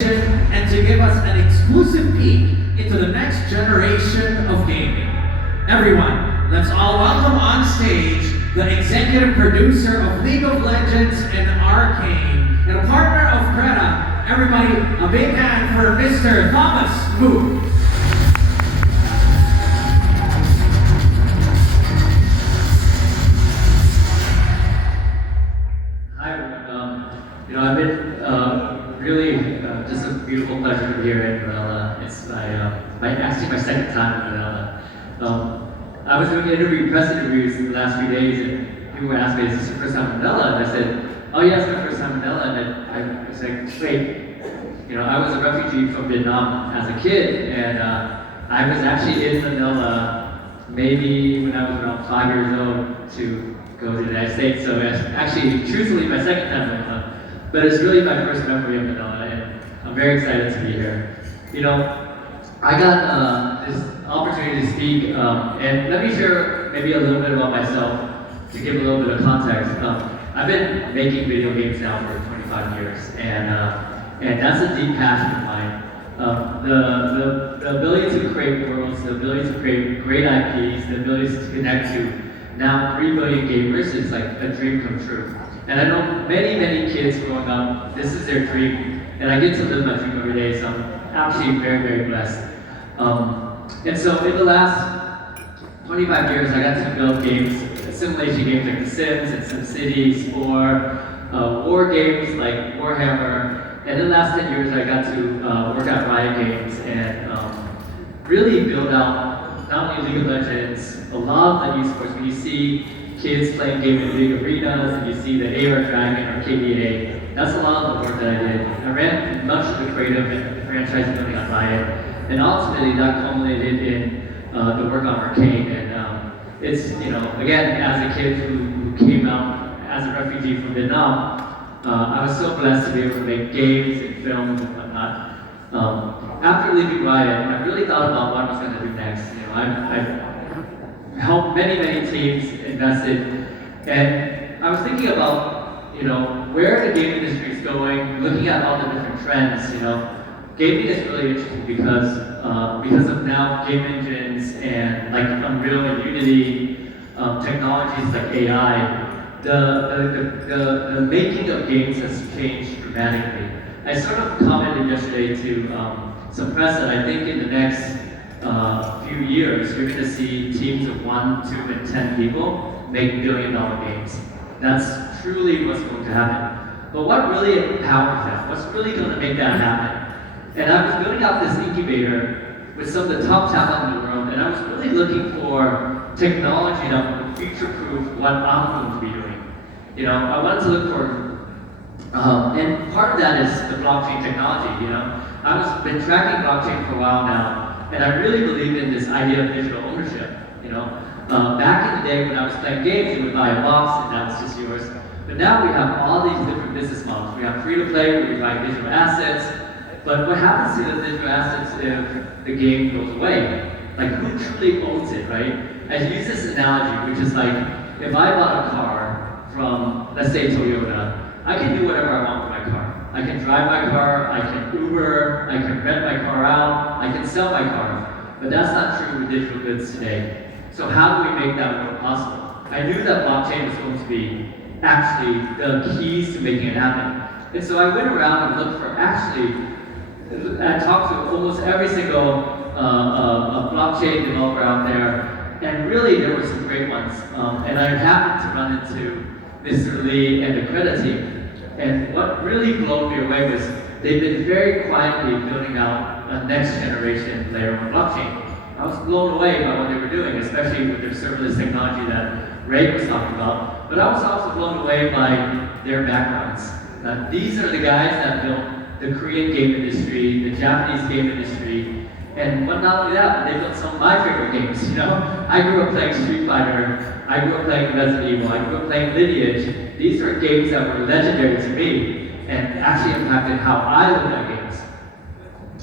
and to give us an exclusive peek into the next generation of gaming. Everyone, let's all welcome on stage the executive producer of League of Legends and Arcane, and a partner of Creta. Everybody, a big hand for Mr. Thomas Wu. Hi, everyone. I've been really just a beautiful pleasure to be here in Manila. It's actually my second time in Manila. I was doing press interviews in the last few days, and people were asking me, "Is this your first time in Manila?" And I said, "Oh yeah, it's my first time in Manila." And I was like, "Wait, I was a refugee from Vietnam as a kid, and I was actually in Manila maybe when I was around 5 years old to go to the United States. So it's actually, truthfully, my second time in Manila. But it's really my first memory of Manila, and I'm very excited to be here. I got this opportunity to speak, and let me share maybe a little bit about myself to give a little bit of context. I've been making video games now for 25 years, and that's a deep passion of mine. The ability to create worlds, the ability to create great IPs, the ability to connect to now 3 billion gamers is like a dream come true. And I know many, many kids growing up, this is their dream. And I get to live my dream every day, so I'm actually very, very blessed. And so in the last 25 years, I got to build games, simulation games like The Sims and SimCity, Spore, war games like Warhammer. And in the last 10 years, I got to work at Riot Games and really build out not only League of Legends, a lot of the esports. When you see kids playing game in league arenas, and you see the AR Dragon or KDA, that's a lot of the work that I did. I ran much of the creative and franchise building on Riot, and ultimately that culminated in the work on Arcane. And it's, again, as a kid who came out as a refugee from Vietnam, I was so blessed to be able to make games and films and whatnot. After leaving Riot, I really thought about what I was going to do next. I've helped many, many teams, invested, and I was thinking about, where the game industry is going, looking at all the different trends. Gaming is really interesting because of now game engines and like Unreal and Unity, technologies like AI. The making of games has changed dramatically. I sort of commented yesterday to some press that I think in the next few years, you're going to see teams of 1, 2, and 10 people make billion-dollar games. That's truly what's going to happen. But what really empowers that? What's really going to make that happen? And I was building out this incubator with some of the top talent in the world, and I was really looking for technology that would future-proof what I'm going to be doing. I wanted to look for, and part of that is the blockchain technology. I've been tracking blockchain for a while now. And I really believe in this idea of digital ownership. Back in the day when I was playing games, you would buy a box and that was just yours. But now we have all these different business models. We have free to play where we buy digital assets. But what happens to the digital assets if the game goes away? Like, who truly owns it, right? I use this analogy, which is like, if I bought a car from, let's say, Toyota, I can do whatever I want with my car. I can drive my car, I can Uber, I can rent my car out, I can sell my car. But that's not true with digital goods today. So how do we make that more possible? I knew that blockchain was going to be actually the keys to making it happen. And so I went around and looked for I talked to almost every single blockchain developer out there, and really there were some great ones. And I happened to run into Mr. Lee and the Creta team. And what really blew me away was they've been very quietly building out a next generation layer on blockchain. I was blown away by what they were doing, especially with their serverless technology that Ray was talking about. But I was also blown away by their backgrounds. These are the guys that built the Korean game industry, the Japanese game industry, and not only that, but they built some of my favorite games. I grew up playing Street Fighter, I grew up playing Resident Evil, I grew up playing Lineage. These are games that were legendary to me and actually impacted how I look at games.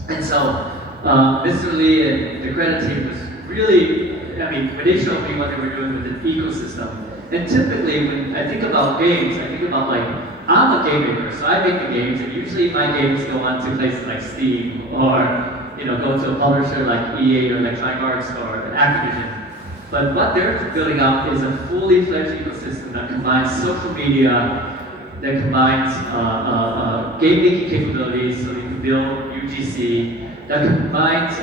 And so, Mr. Lee and the Creta team was really, when they showed me what they were doing with the ecosystem, And typically, when I think about games, I think about like, I'm a game maker, so I make the games, and usually my games go on to places like Steam, or go to a publisher like EA or Electronic Arts or Activision. But what they're building up is a fully fledged ecosystem that combines social media, that combines game making capabilities, so you can build UGC, that combines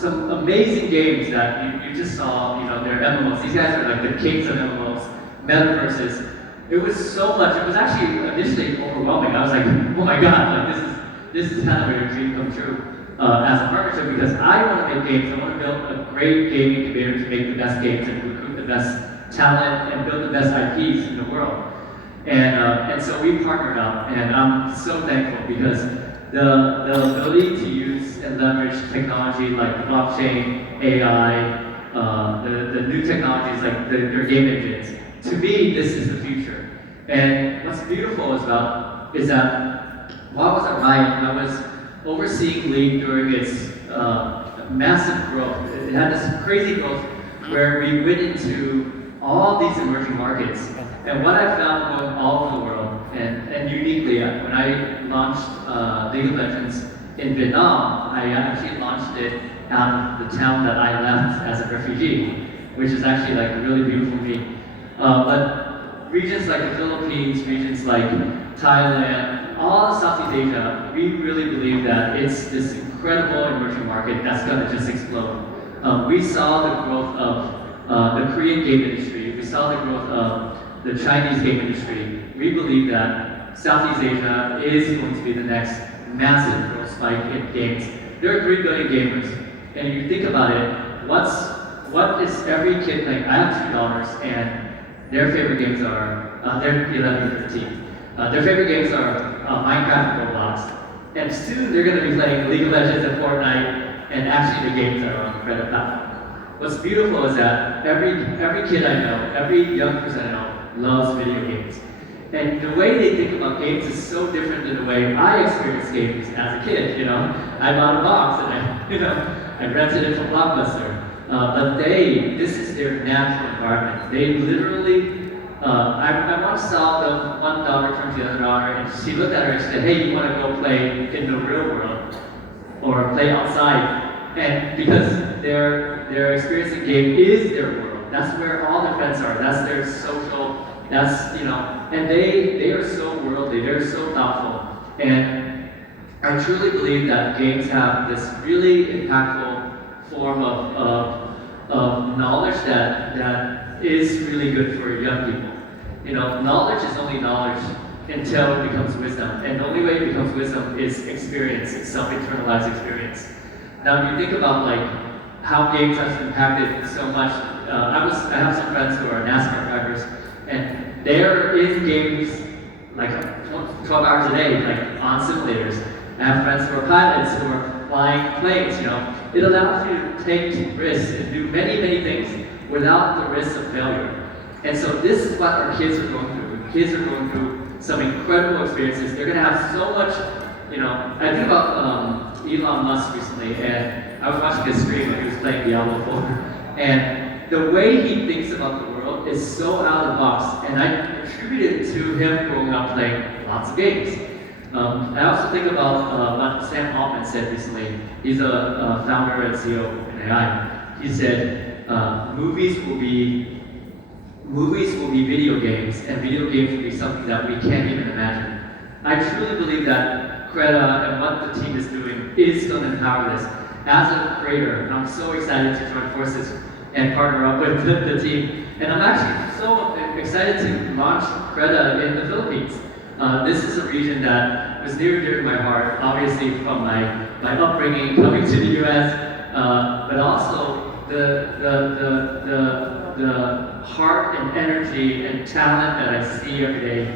some amazing games that you just saw. They're MMOs. These guys are like the kings of MMOs, metaverses. It was so much. It was actually initially overwhelming. I was like, oh my god, like this is kind of a dream come true as a partnership, because I want to make games. I want to build a great gaming community to make the best games and recruit the best talent and build the best IPs in the world. And so we partnered up, and I'm so thankful because the ability to use and leverage technology like blockchain, AI, the new technologies like their game engines. To me, this is the future. And what's beautiful is that while I was at Riot, I was overseeing League during its massive growth. It had this crazy growth where we went into all these emerging markets. And what I found going all over the world, and uniquely, when I launched League of Legends in Vietnam, I actually launched it out of the town that I left as a refugee, which is actually like really beautiful to me. But regions like the Philippines, regions like Thailand, all of Southeast Asia, we really believe that it's this incredible emerging market that's going to just explode. We saw the growth of the Korean game industry. We saw the growth of the Chinese game industry. We believe that Southeast Asia is going to be the next massive growth spike in games. There are 3 billion gamers, and if you think about it, what is every kid playing? I have 2 daughters, and their favorite games are, they're 11 and 13. Their favorite games are Minecraft and Roblox. And soon they're going to be playing League of Legends and Fortnite, and actually the games are on Creta platform. What's beautiful is that every kid I know, every young person I know, loves video games. And the way they think about games is so different than the way I experienced games as a kid. I bought a box and I rented it from Blockbuster. But this is their natural environment. They literally, I once saw the one daughter turn to the other daughter, and she looked at her and she said, hey, you want to go play in the real world or play outside? And because their experience in game is their world, that's where all their friends are, that's their social, and they are so worldly, they're so thoughtful. And I truly believe that games have this really impactful form of knowledge that is really good for young people. Knowledge is only knowledge until it becomes wisdom. And the only way it becomes wisdom is experience, it's self-internalized experience. Now, if you think about how games have impacted so much, I have some friends who are NASCAR drivers, and they're in games 12 hours a day, on simulators. I have friends who are pilots who are flying planes. It allows you to take risks and do many, many things without the risk of failure. And so this is what our kids are going through. Kids are going through some incredible experiences. They're going to have so much. I think about Elon Musk recently, and I was watching his stream when he was playing Diablo 4, and the way he thinks about the world is so out of the box, and I attribute it to him growing up playing lots of games. I also think about what Sam Altman said recently. He's a founder and CEO of OpenAI. He said, movies will be video games, and video games will be something that we can't even imagine. I truly believe that Creta and what the team is doing is going to empower this. As a creator, I'm so excited to join forces and partner up with the team. And I'm actually so excited to launch Creta in the Philippines. This is a region that was near and dear to my heart, obviously from my upbringing coming to the US, but also the heart and energy and talent that I see every day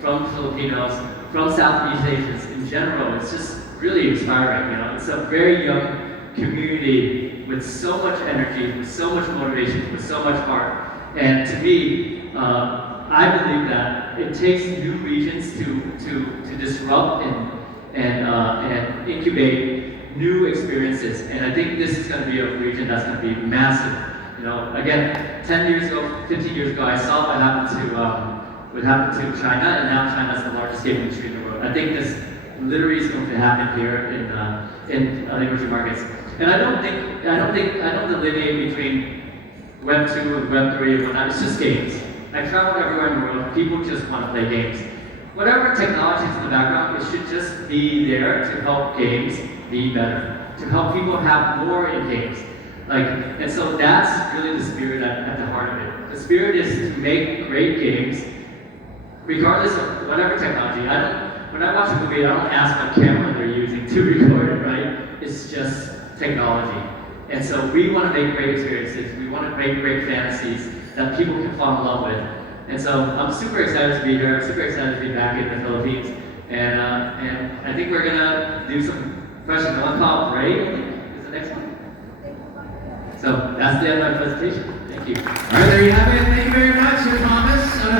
from Filipinos, from Southeast Asians in general. It's just really inspiring. It's a very young community with so much energy, with so much motivation, with so much heart. And to me, I believe that it takes new regions to disrupt and incubate new experiences. And I think this is going to be a region that's going to be massive You know, again, 10 years ago, 15 years ago, I saw what happened to China, and now China is the largest gaming industry in the world. I think this literally is going to happen here in emerging markets. And I don't delineate between Web 2 and Web 3 and whatnot. It's just games. I travel everywhere in the world. People just want to play games. Whatever technology is in the background, it should just be there to help games be better, to help people have more in games. And so that's really the spirit at the heart of it. The spirit is to make great games, regardless of whatever technology. When I watch a movie, I don't ask what camera they're using to record it, right? It's just technology. And so we want to make great experiences. We want to make great fantasies that people can fall in love with. And so I'm super excited to be here. I'm super excited to be back in the Philippines. And I think we're gonna do some questions. The one called Ray, I think, is the next one. So that's the end of my presentation. Thank you. All right, there you have it. Thank you very much, Thomas.